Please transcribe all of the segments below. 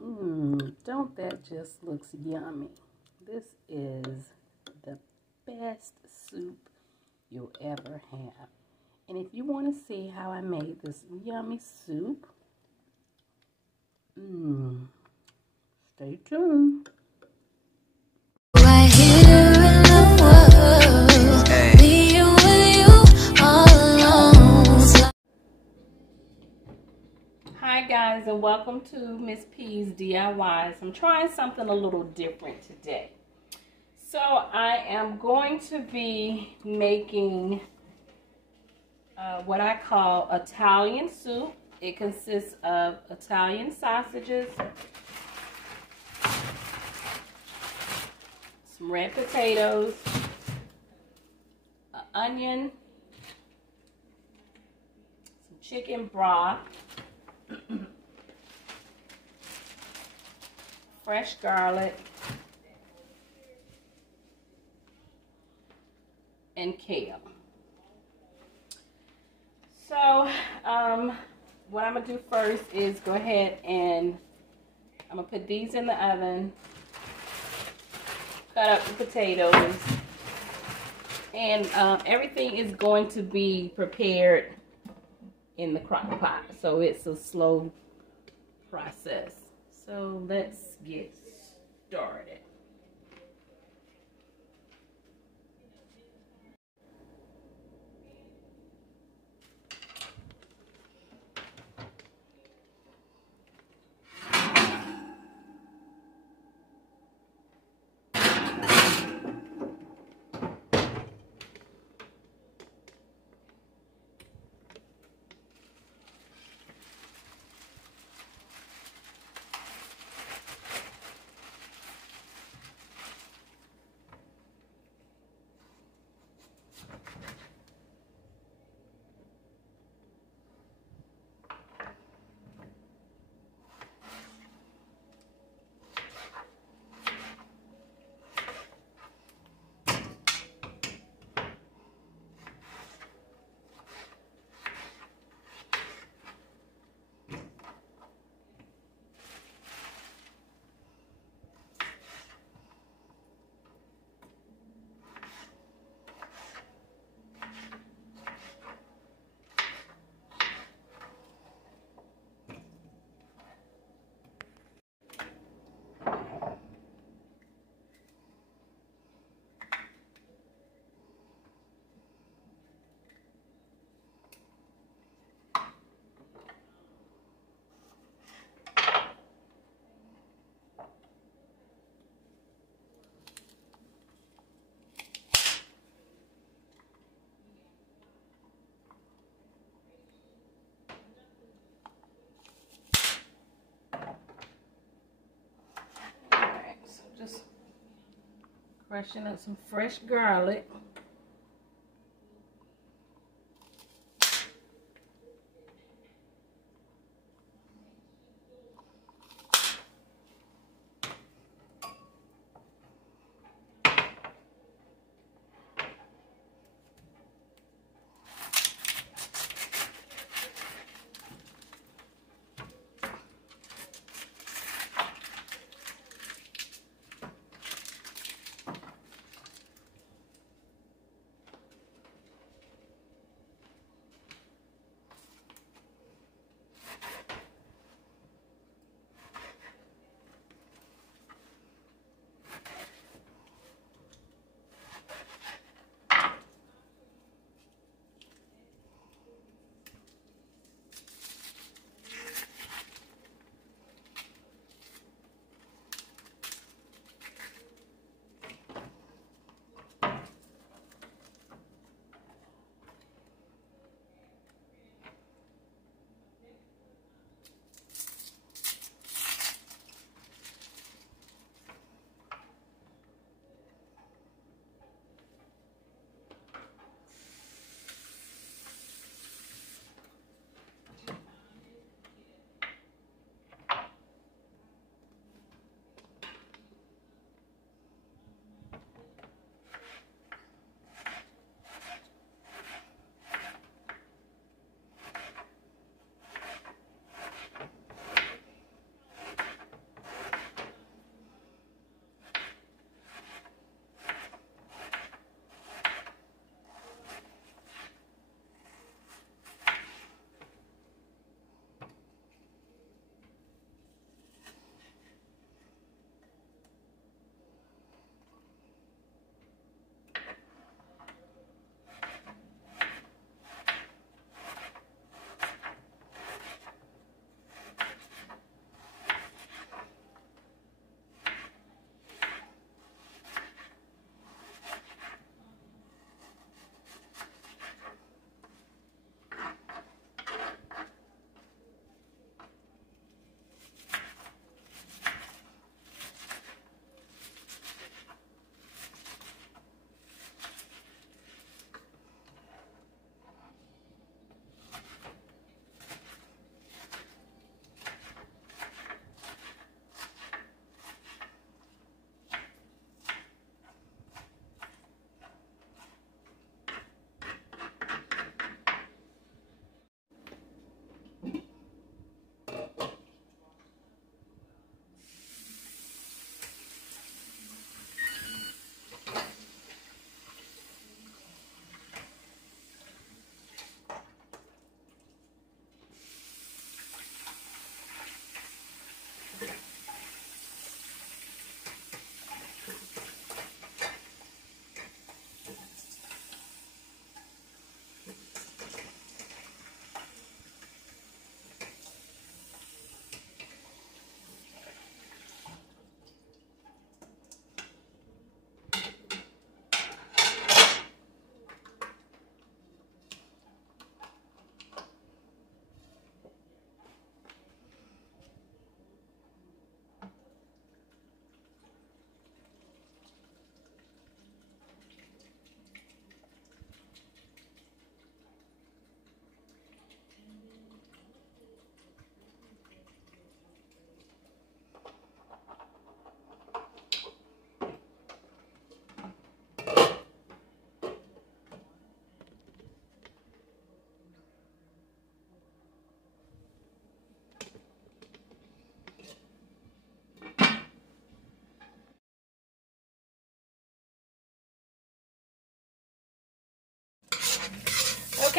Don't that just looks yummy? This is the best soup you'll ever have. And if you want to see how I made this yummy soup, stay tuned. Right here in the world, being with you all alone. Hi guys, and welcome to Miss P's DIYs. I'm trying something a little different today. So I am going to be making what I call Italian soup. It consists of Italian sausages, some red potatoes, an onion, some chicken broth, fresh garlic, and kale. So what I'm going to do first is go ahead and I'm going to put these in the oven, cut up the potatoes, and everything is going to be prepared in the crock pot. So it's a slow process. So let's get started. Just crushing up some fresh garlic.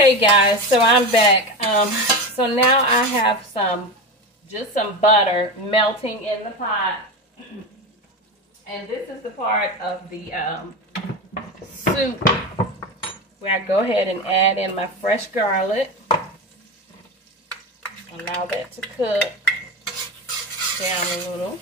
Okay guys, so I'm back. So now I have just some butter melting in the pot. And this is the part of the soup where I go ahead and add in my fresh garlic. Allow that to cook down a little.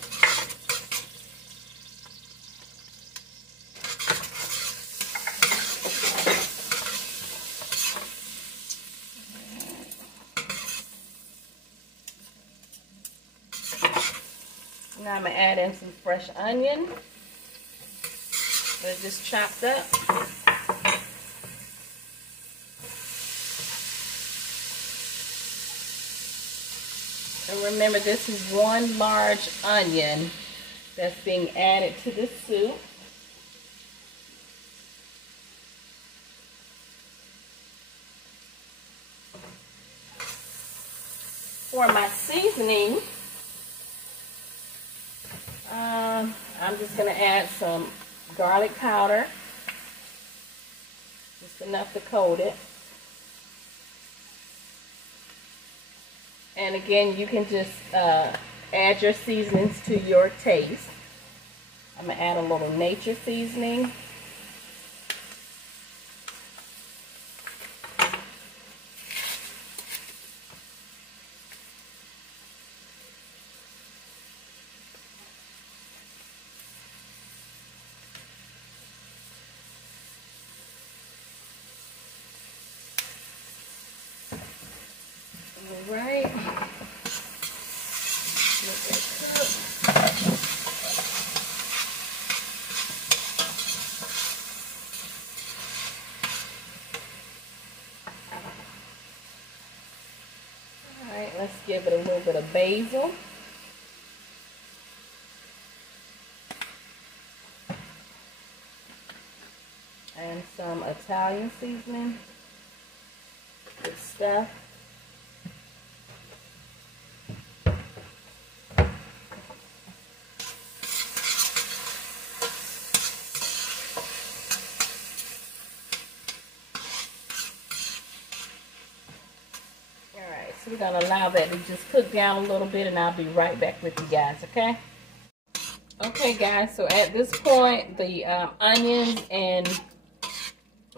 Now I'm going to add in some fresh onion. They're just chopped up. And remember, this is one large onion that's being added to the soup. For my seasoning, I'm just going to add some garlic powder, just enough to coat it. And again, you can just add your seasonings to your taste. I'm going to add a little nature seasoning. Alright, let that cook. Alright, let's give it a little bit of basil. And some Italian seasoning. Good stuff. So we're going to allow that to just cook down a little bit, and I'll be right back with you guys, okay? Okay, guys, so at this point, the onions and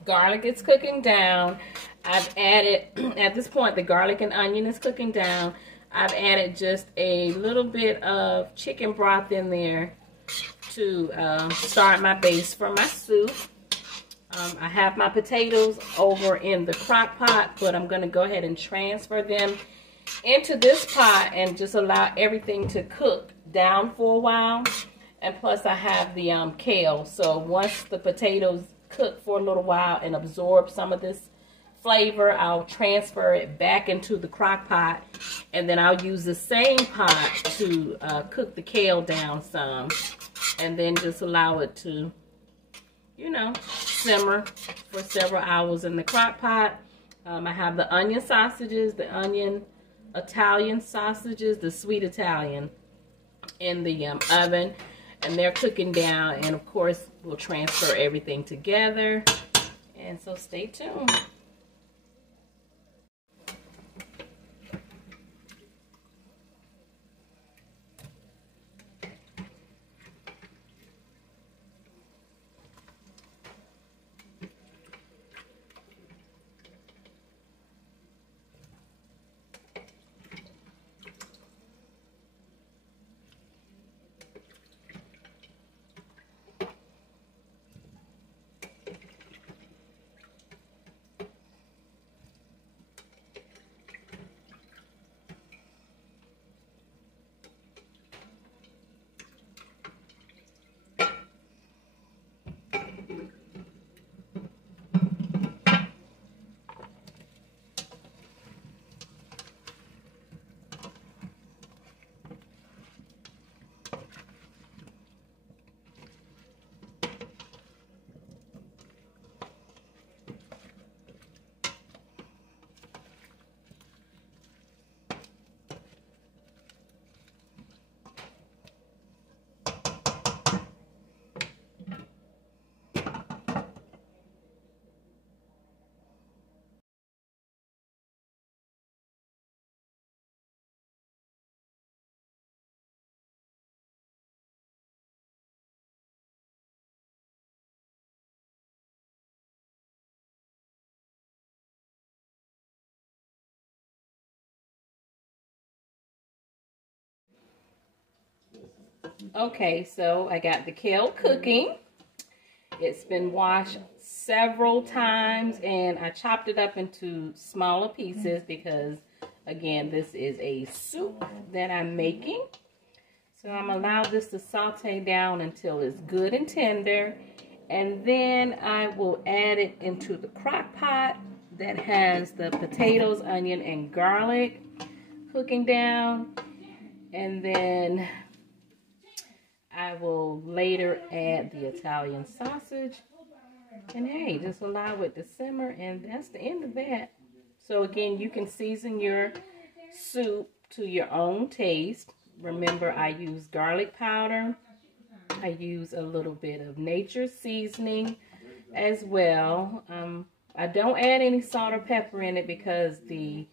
garlic is cooking down. I've added, at this point, the garlic and onion is cooking down. I've added just a little bit of chicken broth in there to start my base for my soup. I have my potatoes over in the crock pot, but I'm going to go ahead and transfer them into this pot and just allow everything to cook down for a while. And plus I have the kale, so once the potatoes cook for a little while and absorb some of this flavor, I'll transfer it back into the crock pot, and then I'll use the same pot to cook the kale down some, and then just allow it to, you know, simmer for several hours in the crock pot. I have the onion sausages, the onion Italian sausages, the sweet Italian, in the oven, and they're cooking down, and of course we'll transfer everything together, and so stay tuned. Okay, so I got the kale cooking. It's been washed several times and I chopped it up into smaller pieces because, again, this is a soup that I'm making. So I'm going to allow this to saute down until it's good and tender. And then I will add it into the crock pot that has the potatoes, onion, and garlic cooking down. And then I will later add the Italian sausage. And hey, just allow it to simmer, and that's the end of that. So again, you can season your soup to your own taste. Remember, I use garlic powder. I use a little bit of nature's seasoning as well. I don't add any salt or pepper in it because the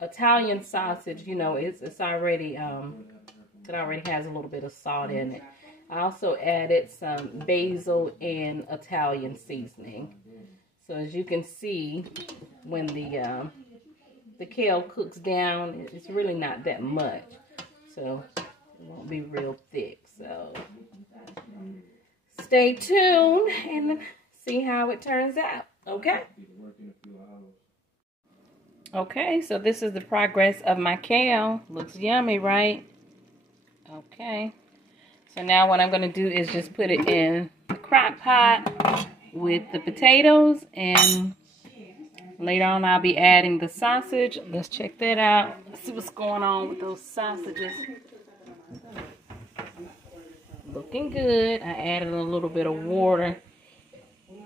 Italian sausage, you know, it's already it already has a little bit of salt in it. I also added some basil and Italian seasoning. So as you can see, when the kale cooks down, it's really not that much. So it won't be real thick. So stay tuned and see how it turns out. Okay? Okay, so this is the progress of my kale. Looks yummy, right? Okay. So now what I'm going to do is just put it in the crock pot with the potatoes, and later on I'll be adding the sausage. Let's check that out. Let's see what's going on with those sausages. Looking good. I added a little bit of water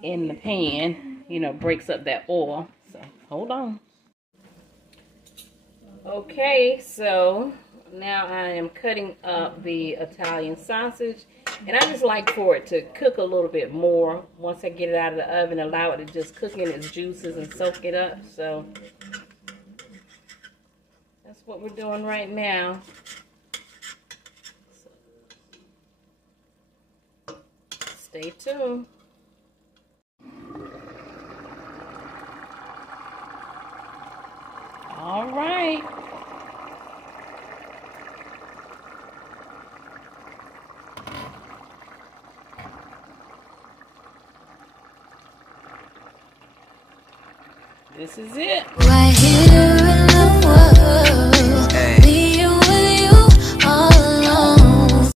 in the pan. You know, breaks up that oil. So hold on. Okay, so now I am cutting up the Italian sausage, and I just like for it to cook a little bit more once I get it out of the oven, allow it to just cook in its juices and soak it up. So that's what we're doing right now. So, stay tuned. All right. This is it. Right here.